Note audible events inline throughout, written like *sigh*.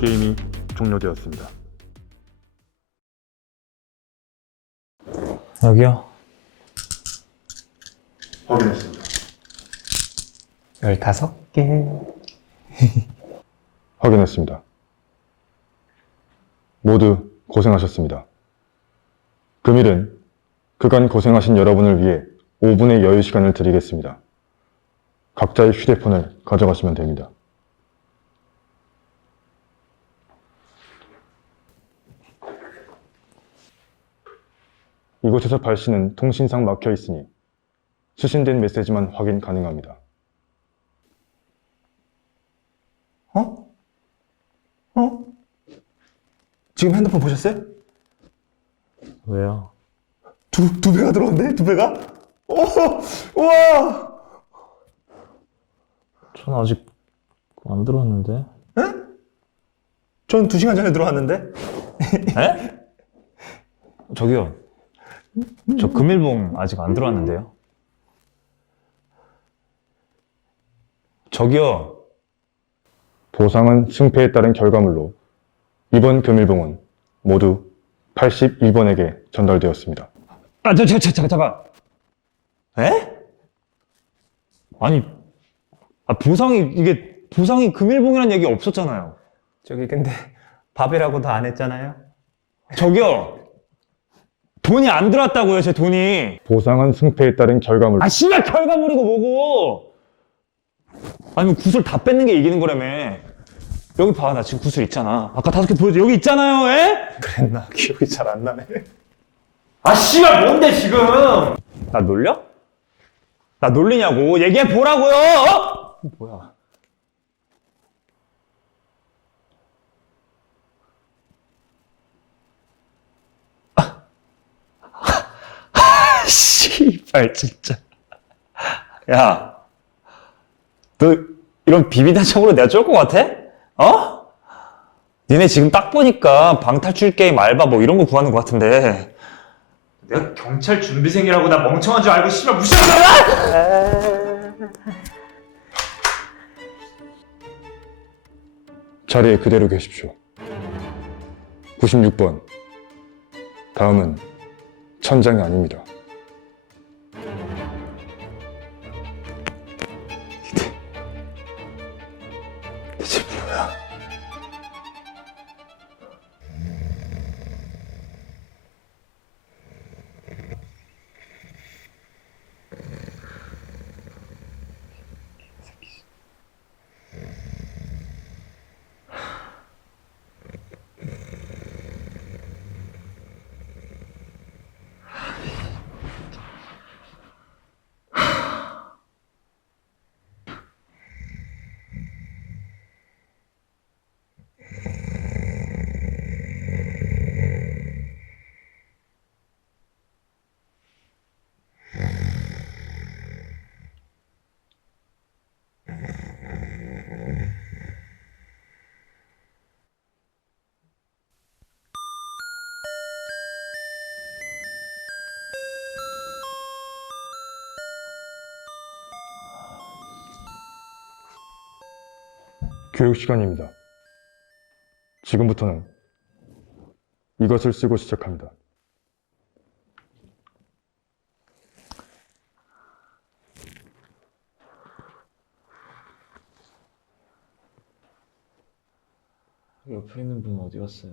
게임이 종료되었습니다. 여기요. 확인했습니다. 15개. *laughs* 확인했습니다. 모두 고생하셨습니다. 금일은 그간 고생하신 여러분을 위해 5분의 여유 시간을 드리겠습니다. 각자의 휴대폰을 가져가시면 됩니다. 이곳에서 발신은 통신상 막혀 있으니 수신된 메시지만 확인 가능합니다. 어? 어? 지금 핸드폰 보셨어요? 왜요? 두, 두 배가 들어왔네? 두 배가? 오! 우와! 전 아직 안 들어왔는데. 전두 시간 전에 들어왔는데? 에? *laughs* 저기요. 저 금일봉 아직 안 들어왔는데요. 저기요. 보상은 승패에 따른 결과물로 이번 금일봉은 모두 81번에게 전달되었습니다. 아, 저, 저, 저, 잠깐, 잠깐. 에? 아니, 아, 보상이, 이게, 보상이 금일봉이라는 얘기 없었잖아요. 저기 근데 밥이라고 다안 했잖아요? 저기요. 돈이 안 들어왔다고요, 제 돈이. 보상은 승패에 따른 결과물. 아, 씨발, 결과물이고 뭐고. 아니, 뭐 구슬 다 뺏는 게 이기는 거라며. 여기 봐, 나 지금 구슬 있잖아. 아까 다섯 개 보여줘. 여기 있잖아요, 에? 그랬나? *laughs* 기억이 잘 안 나네. 아, 씨발, 뭔데, 지금? 나 놀려? 나 놀리냐고. 얘기해 보라고요! 어? 뭐야. 씨발, 진짜. 야, 너 이런 비비단적으로 내가 쫄 것 같아? 어? 니네 지금 딱 보니까 방탈출 게임 알바 뭐 이런 거 구하는 것 같은데. 내가 경찰 준비생이라고 나 멍청한 줄 알고 씨발 무시하잖아! 자리에 그대로 계십시오. 96번. 다음은 천장이 아닙니다. 교육 시간입니다. 지금부터는 이것을 쓰고 시작합니다. 옆에 있는 분 어디 갔어요?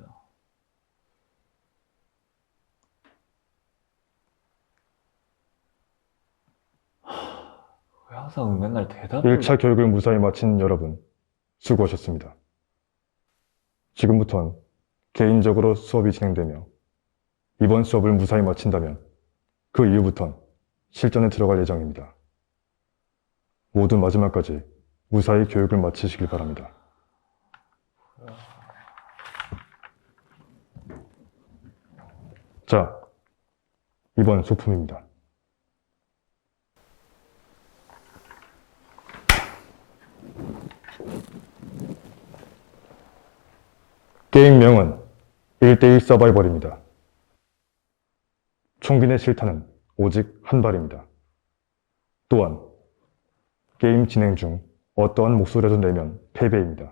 왜 항상 맨날 대답을 1차 교육을 무사히 마친 여러분, 수고하셨습니다. 지금부턴 개인적으로 수업이 진행되며 이번 수업을 무사히 마친다면 그 이후부턴 실전에 들어갈 예정입니다. 모두 마지막까지 무사히 교육을 마치시길 바랍니다. 자, 이번 소품입니다. 게임명은 1대1 서바이벌입니다. 총기의 실탄은 오직 한 발입니다. 또한 게임 진행 중 어떠한 목소리라도 내면 패배입니다.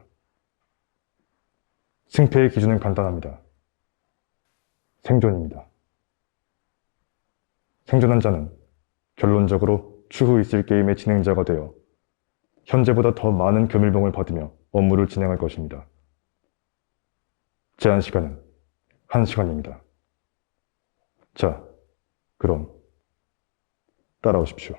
승패의 기준은 간단합니다. 생존입니다. 생존한 자는 결론적으로 추후 있을 게임의 진행자가 되어 현재보다 더 많은 교밀봉을 받으며 업무를 진행할 것입니다. 제한 시간은 한 시간입니다. 자, 그럼 따라오십시오.